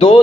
2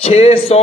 600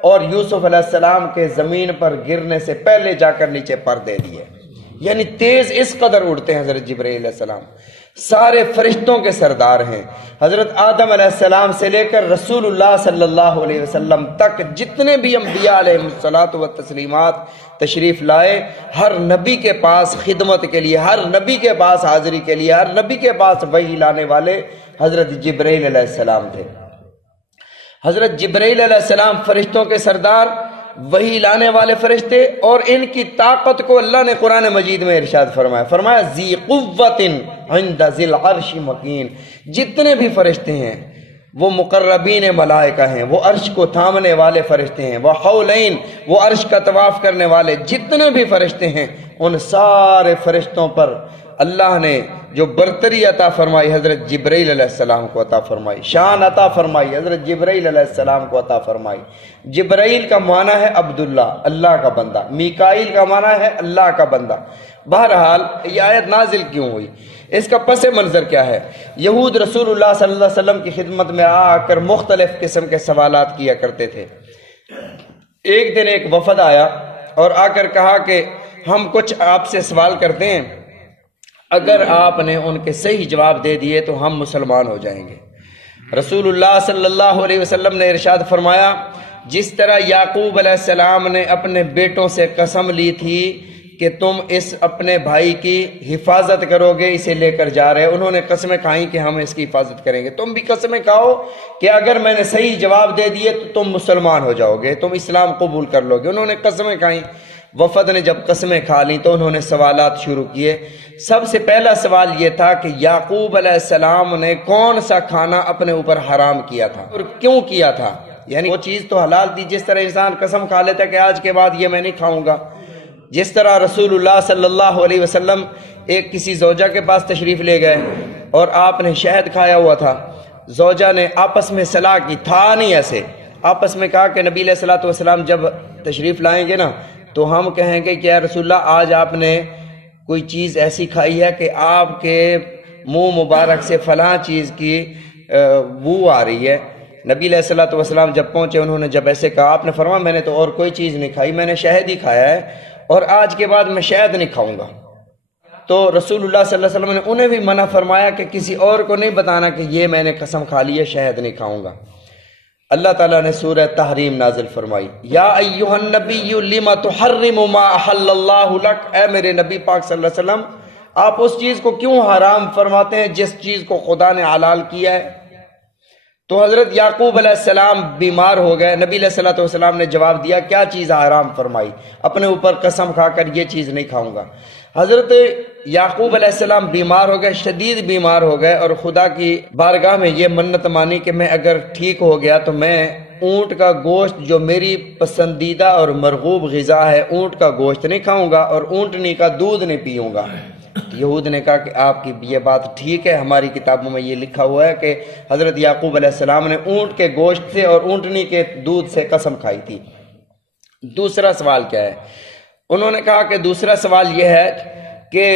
اور یوسف علیہ السلام کے زمین پر گرنے سے پہلے جا کر نیچے پر دے دیے، یعنی تیز اس قدر اڑتے ہیں حضرت جبرائیل علیہ السلام، سارے فرشتوں کے سردار ہیں۔ حضرت آدم علیہ السلام سے لے کر رسول اللہ صلی اللہ علیہ وسلم تک جتنے بھی انبیاء علیہ الصلوۃ والتسلیمات تشریف لائے، ہر نبی کے پاس خدمت کے لیے، ہر نبی کے پاس حاضری کے لیے، ہر نبی کے پاس وحی لانے والے حضرت جبرائیل علیہ السلام تھے۔ حضرت جبرائیل علیہ السلام فرشتوں کے سردار، وحی لانے والے فرشتے، اور ان کی طاقت کو اللہ نے قرآن مجید میں ارشاد فرمایا ذی قوت عند ذی العرش مکین، جتنے بھی فرشتے ہیں وہ مقربین ملائکہ ہیں، وہ عرش کو تھامنے والے فرشتے ہیں، وہ حولین، وہ عرش کا طواف کرنے والے جتنے بھی فرشتے ہیں، ان سارے فرشتوں پر اللہ نے جو برتری عطا فرمائی حضرت جبرائیل علیہ السلام کو عطا فرمائی، شان عطا فرمائی حضرت جبرائیل علیہ السلام کو عطا فرمائی۔ جبرائیل کا معنی ہے عبداللہ، اللہ کا بندہ، میکائیل کا معنی ہے اللہ کا بندہ۔ بہرحال یہ آیت نازل کیوں ہوئی، اس کا پس منظر کیا ہے؟ یہود رسول اللہ صلی اللہ علیہ وسلم کی خدمت میں آ کر مختلف قسم کے سوالات کیا کرتے تھے۔ ایک دن ایک وفد آیا اور آ کر کہا کہ ہم کچھ آپ سے سوال کرتے ہیں، اگر آپ نے ان کے صحیح جواب دے دیے تو ہم مسلمان ہو جائیں گے۔ رسول اللہ صلی اللہ علیہ وسلم نے ارشاد فرمایا، جس طرح یعقوب علیہ السلام نے اپنے بیٹوں سے قسم لی تھی کہ تم اس اپنے بھائی کی حفاظت کرو گے، اسے لے کر جا رہے، انہوں نے قسمیں کھائیں کہ ہم اس کی حفاظت کریں گے، تم بھی قسمیں کھاؤ کہ اگر میں نے صحیح جواب دے دیے تو تم مسلمان ہو جاؤ گے، تم اسلام قبول کر لو گے۔ انہوں نے قسمیں کھائیں۔ وفد نے جب قسمیں کھا لیں تو انہوں نے سوالات شروع کیے۔ سب سے پہلا سوال یہ تھا کہ یعقوب علیہ السلام نے کون سا کھانا اپنے اوپر حرام کیا تھا اور کیوں کیا تھا؟ یعنی وہ چیز تو حلال تھی، جس طرح انسان قسم کھا لیتا ہے کہ آج کے بعد یہ میں نہیں کھاؤں گا۔ جس طرح رسول اللہ صلی اللہ علیہ وسلم ایک کسی زوجہ کے پاس تشریف لے گئے اور آپ نے شہد کھایا ہوا تھا، زوجہ نے آپس میں صلاح کی، تھا نہیں ایسے، آپس میں کہا کہ نبی علیہ الصلوۃ والسلام جب تشریف لائیں گے نا تو ہم کہیں گے کہ یا رسول اللہ آج آپ نے کوئی چیز ایسی کھائی ہے کہ آپ کے منہ مبارک سے فلاں چیز کی بو آ رہی ہے۔ نبی علیہ الصلوۃ والسلام جب پہنچے، انہوں نے جب ایسے کہا، آپ نے فرمایا میں نے تو اور کوئی چیز نہیں کھائی، میں نے شہد ہی کھایا ہے اور آج کے بعد میں شہد نہیں کھاؤں گا۔ تو رسول اللہ صلی اللہ علیہ وسلم نے انہیں بھی منع فرمایا کہ کسی اور کو نہیں بتانا کہ یہ میں نے قسم کھا لی ہے، شہد نہیں کھاؤں گا۔ اللہ تعالیٰ نے سورہ تحریم نازل فرمائی، یا ایھا النبی لم تحرم ما احل اللہ لک، اے میرے نبی پاک صلی اللہ علیہ وسلم آپ اس چیز کو کیوں حرام فرماتے ہیں جس چیز کو خدا نے حلال کیا ہے؟ تو حضرت یعقوب علیہ السلام بیمار ہو گئے، نبی علیہ الصلوۃ والسلام نے جواب دیا کیا چیز حرام فرمائی؟ اپنے اوپر قسم کھا کر یہ چیز نہیں کھاؤں گا۔ حضرت یعقوب علیہ السلام بیمار ہو گئے، شدید بیمار ہو گئے، اور خدا کی بارگاہ میں یہ منت مانی کہ میں اگر ٹھیک ہو گیا تو میں اونٹ کا گوشت جو میری پسندیدہ اور مرغوب غذا ہے، اونٹ کا گوشت نہیں کھاؤں گا اور اونٹنی کا دودھ نہیں پیوں گا۔ یہود نے کہا کہ آپ کی یہ بات ٹھیک ہے، ہماری کتابوں میں یہ لکھا ہوا ہے کہ حضرت یعقوب علیہ السلام نے اونٹ کے گوشت سے اور اونٹنی کے دودھ سے قسم کھائی تھی۔ دوسرا سوال کیا ہے؟ انہوں نے کہا کہ دوسرا سوال یہ ہے کہ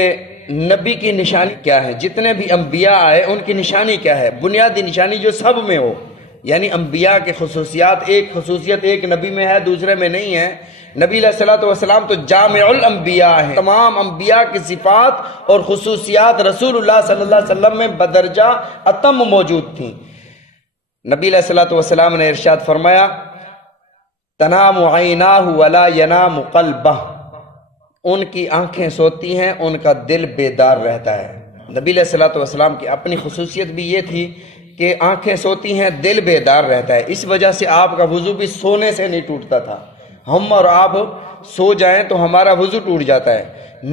نبی کی نشانی کیا ہے؟ جتنے بھی انبیاء آئے ان کی نشانی کیا ہے؟ بنیادی نشانی جو سب میں ہو، یعنی انبیاء کے خصوصیات، ایک خصوصیت ایک نبی میں ہے دوسرے میں نہیں ہے۔ نبی علیہ الصلوۃ والسلام تو جامع الانبیاء ہیں، تمام انبیاء کی صفات اور خصوصیات رسول اللہ صلی اللہ علیہ وسلم میں بدرجہ اتم موجود تھیں۔ نبی علیہ الصلوۃ والسلام نے ارشاد فرمایا تنام عیناہ ولا ینام قلبہ، ان کی آنکھیں سوتی ہیں ان کا دل بیدار رہتا ہے۔ نبی علیہ الصلوۃ والسلام کی اپنی خصوصیت بھی یہ تھی کہ آنکھیں سوتی ہیں دل بیدار رہتا ہے، اس وجہ سے آپ کا وضو بھی سونے سے نہیں ٹوٹتا تھا۔ ہم اور آپ سو جائیں تو ہمارا وضو ٹوٹ جاتا ہے،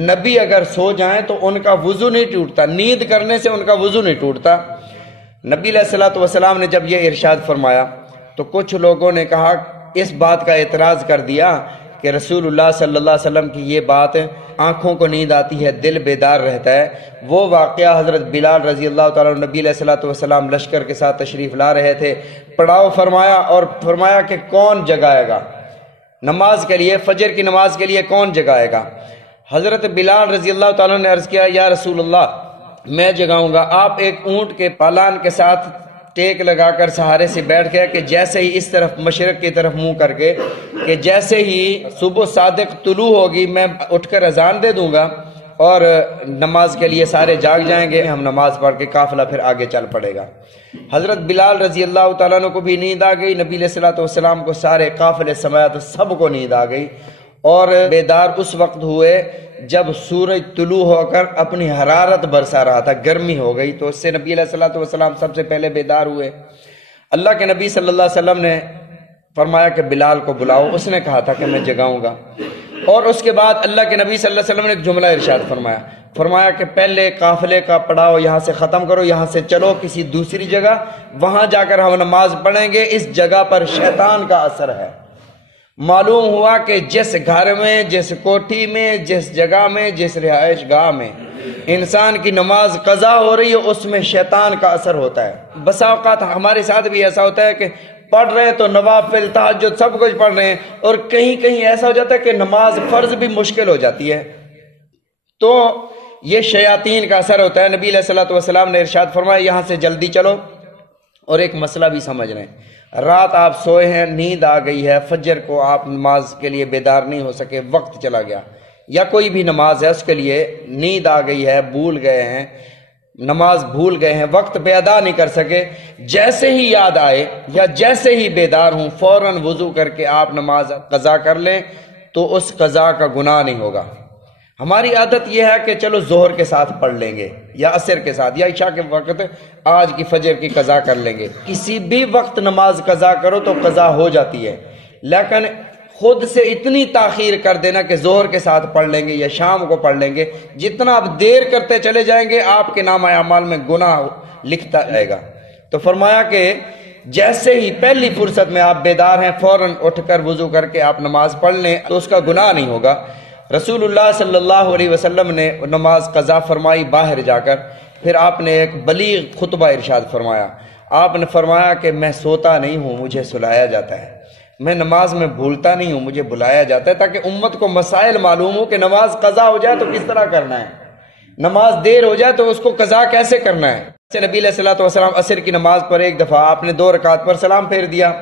نبی اگر سو جائیں تو ان کا وضو نہیں ٹوٹتا، نیند کرنے سے ان کا وضو نہیں ٹوٹتا۔ نبی علیہ الصلوۃ والسلام نے جب یہ ارشاد فرمایا تو کچھ لوگوں نے کہا، اس بات کا اعتراض کر دیا کہ رسول اللہ صلی اللہ علیہ وسلم کی یہ بات آنکھوں کو نیند آتی ہے دل بیدار رہتا ہے۔ وہ واقعہ حضرت بلال رضی اللہ تعالیٰ عنہ نبی علیہ الصلوۃ والسلام لشکر کے ساتھ تشریف لا رہے تھے، پڑاؤ فرمایا اور فرمایا کہ کون جگائے گا نماز کے لیے، فجر کی نماز کے لیے کون جگائے گا؟ حضرت بلال رضی اللہ تعالیٰ نے عرض کیا یا رسول اللہ میں جگاؤں گا۔ آپ ایک اونٹ کے پالان کے ساتھ ٹیک لگا کر سہارے سے بیٹھ گیا کہ جیسے ہی اس طرف مشرق کی طرف منہ کر کے کہ جیسے ہی صبح صادق طلوع ہوگی میں اٹھ کر اذان دے دوں گا اور نماز کے لیے سارے جاگ جائیں گے، ہم نماز پڑھ کے قافلہ پھر آگے چل پڑے گا۔ حضرت بلال رضی اللہ تعالیٰ عنہ کو بھی نیند آ گئی، نبی علیہ الصلوۃ والسلام کو، سارے قافلے سمیت سب کو نیند آ گئی، اور بیدار اس وقت ہوئے جب سورج طلوع ہو کر اپنی حرارت برسا رہا تھا، گرمی ہو گئی، تو اس سے نبی علیہ الصلوۃ والسلام سب سے پہلے بیدار ہوئے۔ اللہ کے نبی صلی اللہ علیہ وسلم نے فرمایا کہ بلال کو بلاؤ، اس نے کہا تھا کہ میں جگاؤں گا، اور اس کے بعد اللہ کے نبی صلی اللہ علیہ وسلم نے ایک جملہ ارشاد فرمایا کہ پہلے قافلے کا پڑاؤ یہاں سے ختم کرو، یہاں سے چلو کسی دوسری جگہ، وہاں جا کر ہم نماز پڑھیں گے، اس جگہ پر شیطان کا اثر ہے۔ معلوم ہوا کہ جس گھر میں، جس کوٹھی میں، جس جگہ میں، جس رہائش گاہ میں انسان کی نماز قضا ہو رہی ہے، اس میں شیطان کا اثر ہوتا ہے۔ بسا اوقات ہمارے ساتھ بھی ایسا ہوتا ہے کہ پڑھ رہے ہیں تو نوافل، تہجد سب کچھ پڑھ رہے ہیں، اور کہیں کہیں ایسا ہو جاتا ہے کہ نماز فرض بھی مشکل ہو جاتی ہے، تو یہ شیاطین کا اثر ہوتا ہے۔ نبی علیہ الصلوۃ والسلام نے ارشاد فرمایا یہاں سے جلدی چلو۔ اور ایک مسئلہ بھی سمجھ رہے ہیں، رات آپ سوئے ہیں، نیند آ گئی ہے، فجر کو آپ نماز کے لیے بیدار نہیں ہو سکے، وقت چلا گیا، یا کوئی بھی نماز ہے اس کے لیے نیند آ گئی ہے، بھول گئے ہیں، نماز بھول گئے ہیں، وقت پہ ادا نہیں کر سکے، جیسے ہی یاد آئے یا جیسے ہی بیدار ہوں فوراً وضو کر کے آپ نماز قضا کر لیں، تو اس قضا کا گناہ نہیں ہوگا۔ ہماری عادت یہ ہے کہ چلو ظہر کے ساتھ پڑھ لیں گے، یا عصر کے ساتھ، یا عشاء کے وقت آج کی فجر کی قضا کر لیں گے۔ کسی بھی وقت نماز قضا کرو تو قضا ہو جاتی ہے، لیکن خود سے اتنی تاخیر کر دینا کہ ظہر کے ساتھ پڑھ لیں گے یا شام کو پڑھ لیں گے، جتنا آپ دیر کرتے چلے جائیں گے آپ کے نامہ اعمال میں گناہ لکھتا جائے گا۔ تو فرمایا کہ جیسے ہی پہلی فرصت میں آپ بیدار ہیں فوراً اٹھ کر وضو کر کے آپ نماز پڑھ لیں تو اس کا گناہ نہیں ہوگا۔ رسول اللہ صلی اللہ علیہ وسلم نے نماز قضا فرمائی باہر جا کر، پھر آپ نے ایک بلیغ خطبہ ارشاد فرمایا۔ آپ نے فرمایا کہ میں سوتا نہیں ہوں، مجھے سلایا جاتا ہے، میں نماز میں بھولتا نہیں ہوں، مجھے بلایا جاتا ہے، تاکہ امت کو مسائل معلوم ہو کہ نماز قضا ہو جائے تو کس طرح کرنا ہے، نماز دیر ہو جائے تو اس کو قضا کیسے کرنا ہے۔ جیسے نبی علیہ الصلوۃ والسلام عصر کی نماز پر ایک دفعہ آپ نے 2 رکعت پر سلام پھیر دیا۔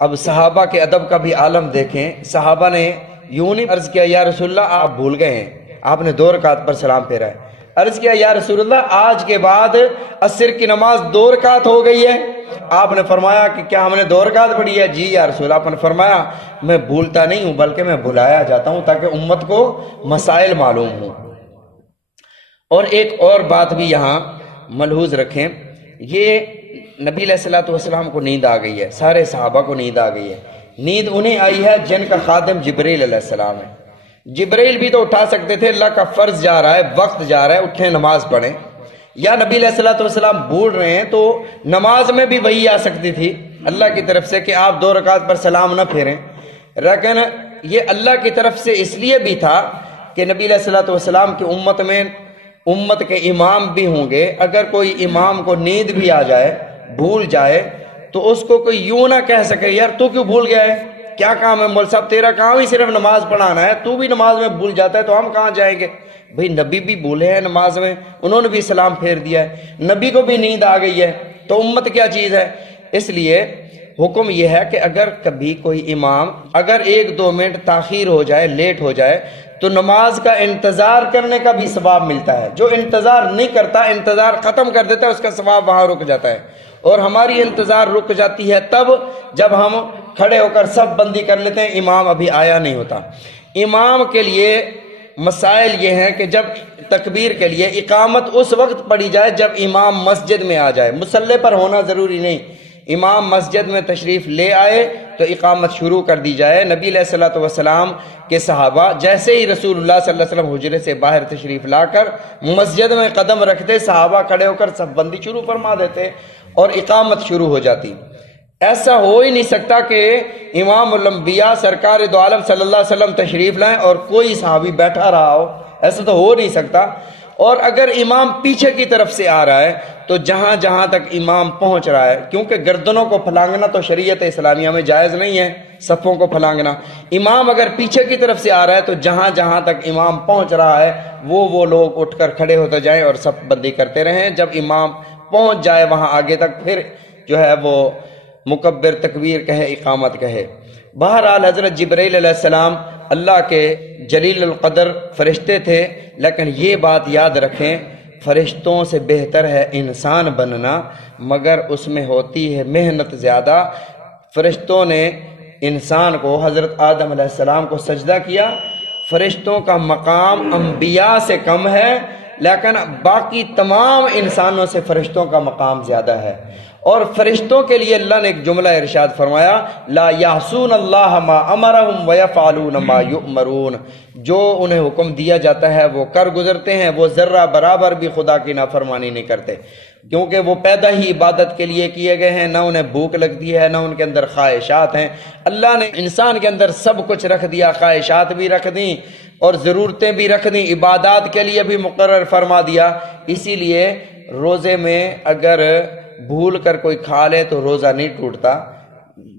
اب صحابہ کے ادب کا بھی عالم دیکھیں، صحابہ نے یوں نہیں عرض کیا یا رسول اللہ آپ بھول گئے ہیں، آپ نے 2 رکعت پر سلام پھیرا ہے، عرض کیا یا رسول اللہ آج کے بعد عصر کی نماز 2 رکعت ہو گئی ہے۔ آپ نے فرمایا کہ کیا ہم نے 2 رکعت پڑھی ہے؟ جی یا رسول اللہ۔ آپ نے فرمایا میں بھولتا نہیں ہوں بلکہ میں بھلایا جاتا ہوں تاکہ امت کو مسائل معلوم ہوں۔ اور ایک اور بات بھی یہاں ملحوظ رکھیں، یہ نبی علیہ الصلوۃ والسلام کو نیند آ گئی ہے، سارے صحابہ کو نیند آ گئی ہے، نیند انہیں آئی ہے جن کا خادم جبریل علیہ السلام ہے۔ جبریل بھی تو اٹھا سکتے تھے، اللہ کا فرض جا رہا ہے، وقت جا رہا ہے، اٹھیں نماز پڑھیں، یا نبی علیہ الصلوۃ والسلام بھول رہے ہیں تو نماز میں بھی وہی آ سکتی تھی اللہ کی طرف سے کہ آپ 2 رکعت پر سلام نہ پھیریں، لیکن یہ اللہ کی طرف سے اس لیے بھی تھا کہ نبی علیہ الصلوۃ والسلام کی امت میں امت کے امام بھی ہوں گے، اگر کوئی امام کو نیند بھی آ جائے، بھول جائے، تو اس کو کوئی یوں نہ کہہ سکے یار تو کیوں بھول گیا ہے، کیا کام ہے مول صاحب، تیرا کام ہی صرف نماز پڑھانا ہے، تو بھی نماز میں بھول جاتا ہے تو ہم کہاں جائیں گے۔ بھئی نبی بھی بھولے ہیں نماز میں، انہوں نے بھی سلام پھیر دیا ہے، نبی کو بھی نیند آ گئی ہے، تو امت کیا چیز ہے۔ اس لیے حکم یہ ہے کہ اگر کبھی کوئی امام اگر 1-2 منٹ تاخیر ہو جائے، لیٹ ہو جائے، تو نماز کا انتظار کرنے کا بھی ثواب ملتا ہے۔ جو انتظار نہیں کرتا، انتظار ختم کر دیتا ہے، اس کا ثواب وہاں رک جاتا ہے۔ اور ہماری انتظار رک جاتی ہے تب جب ہم کھڑے ہو کر سب بندی کر لیتے ہیں، امام ابھی آیا نہیں ہوتا۔ امام کے لیے مسائل یہ ہیں کہ جب تکبیر کے لیے اقامت اس وقت پڑھی جائے جب امام مسجد میں آ جائے، مصلی پر ہونا ضروری نہیں، امام مسجد میں تشریف لے آئے تو اقامت شروع کر دی جائے۔ نبی علیہ الصلوۃ والسلام کے صحابہ جیسے ہی رسول اللہ صلی اللہ علیہ وسلم حجرے سے باہر تشریف لا کر مسجد میں قدم رکھتے، صحابہ کھڑے ہو کر سب بندی شروع فرما دیتے اور اقامت شروع ہو جاتی۔ ایسا ہو ہی نہیں سکتا کہ امام الانبیاء سرکار دو عالم صلی اللہ علیہ وسلم تشریف لائیں اور کوئی صحابی بیٹھا رہا ہو، ایسا تو ہو نہیں سکتا۔ اور اگر امام پیچھے کی طرف سے آ رہا ہے تو جہاں جہاں تک امام پہنچ رہا ہے، کیونکہ گردنوں کو پھلانگنا تو شریعت اسلامیہ میں جائز نہیں ہے، صفوں کو پھلانگنا، امام اگر پیچھے کی طرف سے آ رہا ہے تو جہاں جہاں تک امام پہنچ رہا ہے وہ لوگ اٹھ کر کھڑے ہوتے جائیں اور صف بندی کرتے رہیں۔ جب امام پہنچ جائے وہاں آگے تک، پھر جو ہے وہ مکبر تکبیر کہے، اقامت کہے۔ بہرحال حضرت جبرائیل علیہ السلام اللہ کے جلیل القدر فرشتے تھے، لیکن یہ بات یاد رکھیں فرشتوں سے بہتر ہے انسان بننا، مگر اس میں ہوتی ہے محنت زیادہ۔ فرشتوں نے انسان کو، حضرت آدم علیہ السلام کو سجدہ کیا۔ فرشتوں کا مقام انبیاء سے کم ہے، لیکن باقی تمام انسانوں سے فرشتوں کا مقام زیادہ ہے۔ اور فرشتوں کے لیے اللہ نے ایک جملہ ارشاد فرمایا، لا یعصون اللہ ما امرہم ویفعلون ما یؤمرون، جو انہیں حکم دیا جاتا ہے وہ کر گزرتے ہیں، وہ ذرہ برابر بھی خدا کی نافرمانی نہیں کرتے، کیونکہ وہ پیدا ہی عبادت کے لیے کیے گئے ہیں، نہ انہیں بھوک لگتی ہے، نہ ان کے اندر خواہشات ہیں۔ اللہ نے انسان کے اندر سب کچھ رکھ دیا، خواہشات بھی رکھ دیں اور ضرورتیں بھی رکھ دیں، عبادات کے لیے بھی مقرر فرما دیا۔ اسی لیے روزے میں اگر بھول کر کوئی کھا لے تو روزہ نہیں ٹوٹتا،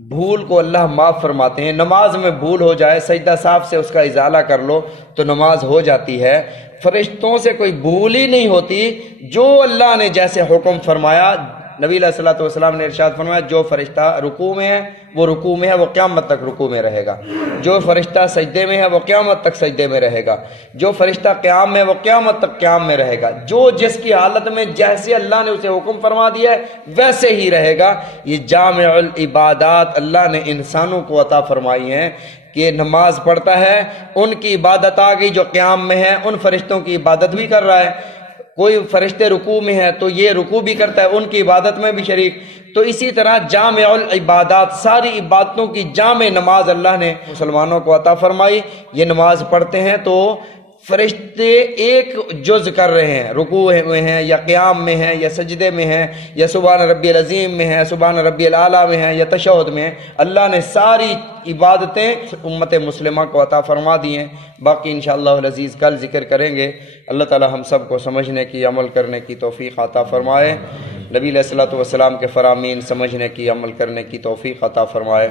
بھول کو اللہ معاف فرماتے ہیں۔ نماز میں بھول ہو جائے، سجدہ صاحب سے اس کا ازالہ کر لو تو نماز ہو جاتی ہے۔ فرشتوں سے کوئی بھول ہی نہیں ہوتی، جو اللہ نے جیسے حکم فرمایا، نبی علیہ الصلوۃ والسلام نے ارشاد فرمایا جو فرشتہ رکوع میں ہے وہ رکوع میں ہے، وہ قیامت تک رکوع میں رہے گا۔ جو فرشتہ سجدے میں ہے وہ قیامت تک سجدے میں رہے گا۔ جو فرشتہ قیام میں ہے وہ قیامت تک قیام میں رہے گا۔ جو جس کی حالت میں جیسے اللہ نے اسے حکم فرما دیا ہے ویسے ہی رہے گا۔ یہ جامع العبادات اللہ نے انسانوں کو عطا فرمائی ہیں کہ نماز پڑھتا ہے، ان کی عبادت آ گئی، جو قیام میں ہے ان فرشتوں کی عبادت بھی کر رہا ہے۔ کوئی فرشتے رکوع میں ہے تو یہ رکوع بھی کرتا ہے، ان کی عبادت میں بھی شریک۔ تو اسی طرح جامع العبادات، ساری عبادتوں کی جامع نماز اللہ نے مسلمانوں کو عطا فرمائی۔ یہ نماز پڑھتے ہیں تو فرشتے ایک جز کر رہے ہیں، رکوع میں ہیں یا قیام میں ہیں یا سجدے میں ہیں یا سبحان ربی العظیم میں ہیں، سبحان ربی الاعلیٰ میں ہیں یا تشہد میں ہیں۔ اللہ نے ساری عبادتیں امت مسلمہ کو عطا فرما دی ہیں۔ باقی انشاءاللہ العزیز کل ذکر کریں گے۔ اللہ تعالی ہم سب کو سمجھنے کی، عمل کرنے کی توفیق عطا فرمائے۔ نبی علیہ الصلوۃ والسلام کے فرامین سمجھنے کی، عمل کرنے کی توفیق عطا فرمائے۔